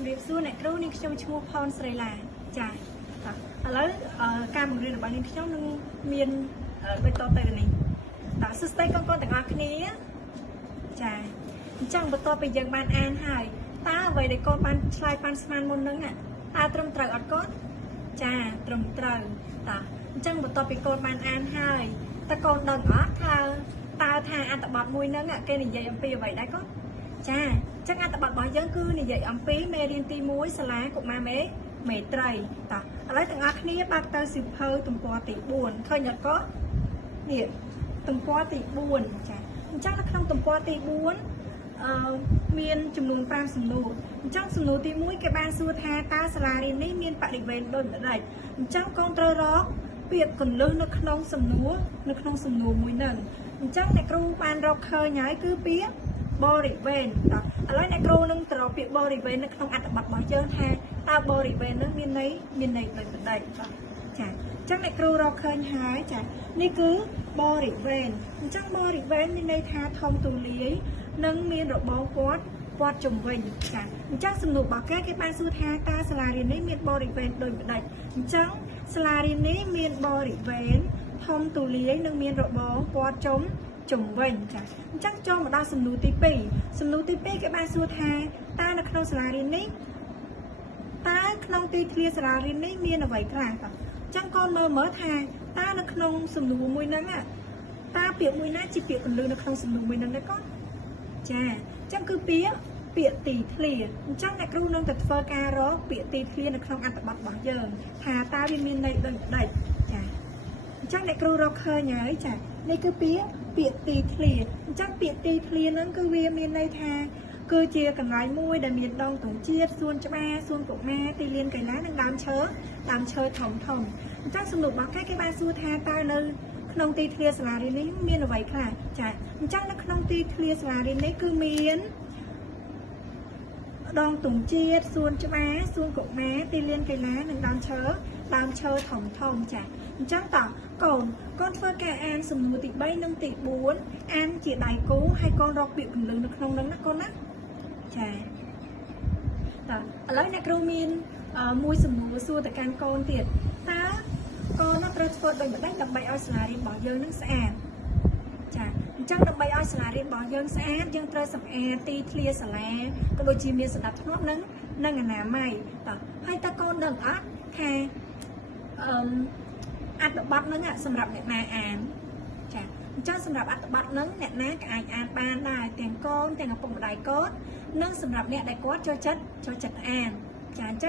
ជំរាបសួរអ្នកគ្រូនេះខ្ញុំឈ្មោះផនស្រីឡាចា៎ឥឡូវការបង្រៀនរបស់នាងខ្ញុំនឹងមានដូចតទៅនេះបាទសួស្តីកូនទាំងអស់គ្នាចា៎អញ្ចឹងបន្ទាប់ពីយើងបានអានហើយតើអ្វីដែលកូនបានឆ្លើយប៉ាន់ស្មានមុនហ្នឹងតើត្រឹមត្រូវអត់កូនចា៎ត្រឹមត្រូវតើអញ្ចឹងបន្ទាប់ពីកូនបានអានហើយតើកូនដឹងអត់តើថាអត្ថបទមួយហ្នឹងគេនិយាយអំពីអ្វីដែរកូនចាអញ្ចឹងអត្ថបទរបស់យើងគឺនិយាយអំពីមេរៀនទី1សាលាកុមារមេត្រីតើឥឡូវទាំងអស់គ្នាបើកទៅសៀវភៅទំព័រទី4ឃើញអត់កូននេះទំព័រទី4ចាអញ្ចឹងនៅក្នុងទំព័រទី4មានចំនួន5សំណួរអញ្ចឹងសំណួរទី1គេបានសួរថាតើសាលារៀននេះមានបរិវេណដូចម្ដេចអញ្ចឹងកូនត្រូវរកពាក្យកន្លឹះនៅក្នុងសំណួរមួយហ្នឹងអញ្ចឹងអ្នកគ្រូបានរកឃើញហើយគឺពាក្យបរិវេណតើឥឡូវអ្នកគ្រូនឹងទៅរកពាក្យបរិវេណនៅក្នុងអត្ថបទរបស់យើងថាតើបរិវេណនឹងមានន័យដូចម្ដេចចាអញ្ចឹងអ្នកគ្រូរកឃើញហើយចានេះគឺបរិវេណអញ្ចឹងបរិវេណមានន័យថាធំទូលាយនិងមានរបងព័ទ្ធជុំវិញចាអញ្ចឹងសំណួររបស់គេបានសួរថាតើសាលារៀននេះមានបរិវេណដូចម្ដេចអញ្ចឹងសាលារៀននេះមានបរិវេណធំទូលាយនិងមានរបងព័ទ្ធជុំវិញចាអញ្ចឹងចូលមកដល់សំណួរទី2សំណួរទី2គេបានសួរថាតើនៅក្នុងសាលារៀននេះតើក្នុងទីធ្លាសាលារៀននេះមានអ្វីខ្លះតើអញ្ចឹងកូនមើលថាតើនៅក្នុងសំណួរមួយហ្នឹងតើពាក្យមួយណាជាពាក្យកន្លឹះនៅក្នុងសំណួរមួយហ្នឹងដែរកូនចាអញ្ចឹងគឺពាក្យទីធ្លាអញ្ចឹងអ្នកគ្រូនឹងទៅធ្វើការរកពាក្យទីធ្លានៅក្នុងអត្ថបទរបស់យើងថាតើវាមានន័យដូចម្ដេចចាអញ្ចឹងអ្នកគ្រូរកឃើញហើយចានេះគឺពាក្យទីធ្លាអញ្ចឹងពាក្យទីធ្លាហ្នឹងគឺវាមានន័យថាគឺជាកន្លែងមួយដែលមានដងទងជាតិសួនច្បារសួនកុមារទីលានកីឡានិងដើមឈើធំអញ្ចឹងសំណួររបស់គេបានសួរថាតើនៅក្នុងទីធ្លាសាលារៀននេះមានអ្វីខ្លះចាអញ្ចឹងនៅក្នុងទីធ្លាសាលារៀននេះគឺមានដងទងជាតិសួនច្បារសួនកុមារទីលានកីឡានិងដើមឈើធំចាអញ្ចឹងតើកូនធ្វើការអានសំណួរទី3និងទី4អានជាដៃគូហើយកូនរកពាក្យកន្លឹះនៅក្នុងនោះណាកូនណាចាតើឥឡូវអ្នកគ្រូមានមួយសំណួរសួរទៅកាន់កូនទៀតតើកូនត្រូវធ្វើដូចម្ដេចដើម្បីឲ្យសាលារៀនរបស់យើងនឹងស្អាតចាអញ្ចឹងដើម្បីឲ្យសាលារៀនរបស់យើងស្អាតយើងត្រូវសម្អាតទីធ្លាសាលាក៏ដូចជាមានសណ្ដាប់ធ្នាប់និងអនាម័យតើហើយតើកូនដឹងអត់ថាអត្ថបទហ្នឹងសម្រាប់អ្នកណាអានចាអញ្ចឹងសម្រាប់អត្ថបទហ្នឹងអ្នកណាក៏អាចអានបានដែរទាំងកូនទាំងឪពុកម្ដាយកូននិងសម្រាប់អ្នកដែលគាត់ចូលចិត្តអានចាអញ្ចឹង